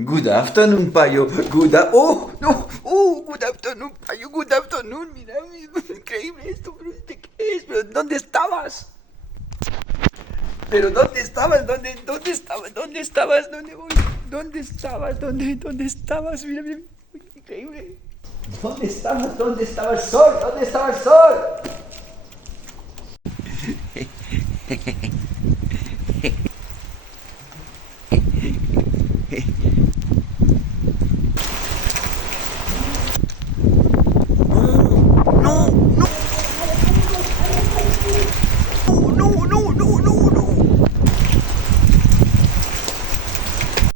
Good afternoon, payo. Oh, no. Good afternoon, payo. Good afternoon. Mira, increíble esto, pero ¿qué es? ¿Pero dónde estabas? ¿Pero dónde estabas? ¿Dónde estabas? ¿Dónde estabas? ¿Dónde voy? ¿Dónde estabas? ¿Dónde estabas? Mira, mira, increíble. ¿Dónde estabas? ¿Dónde estaba el sol? ¿Dónde estaba el sol?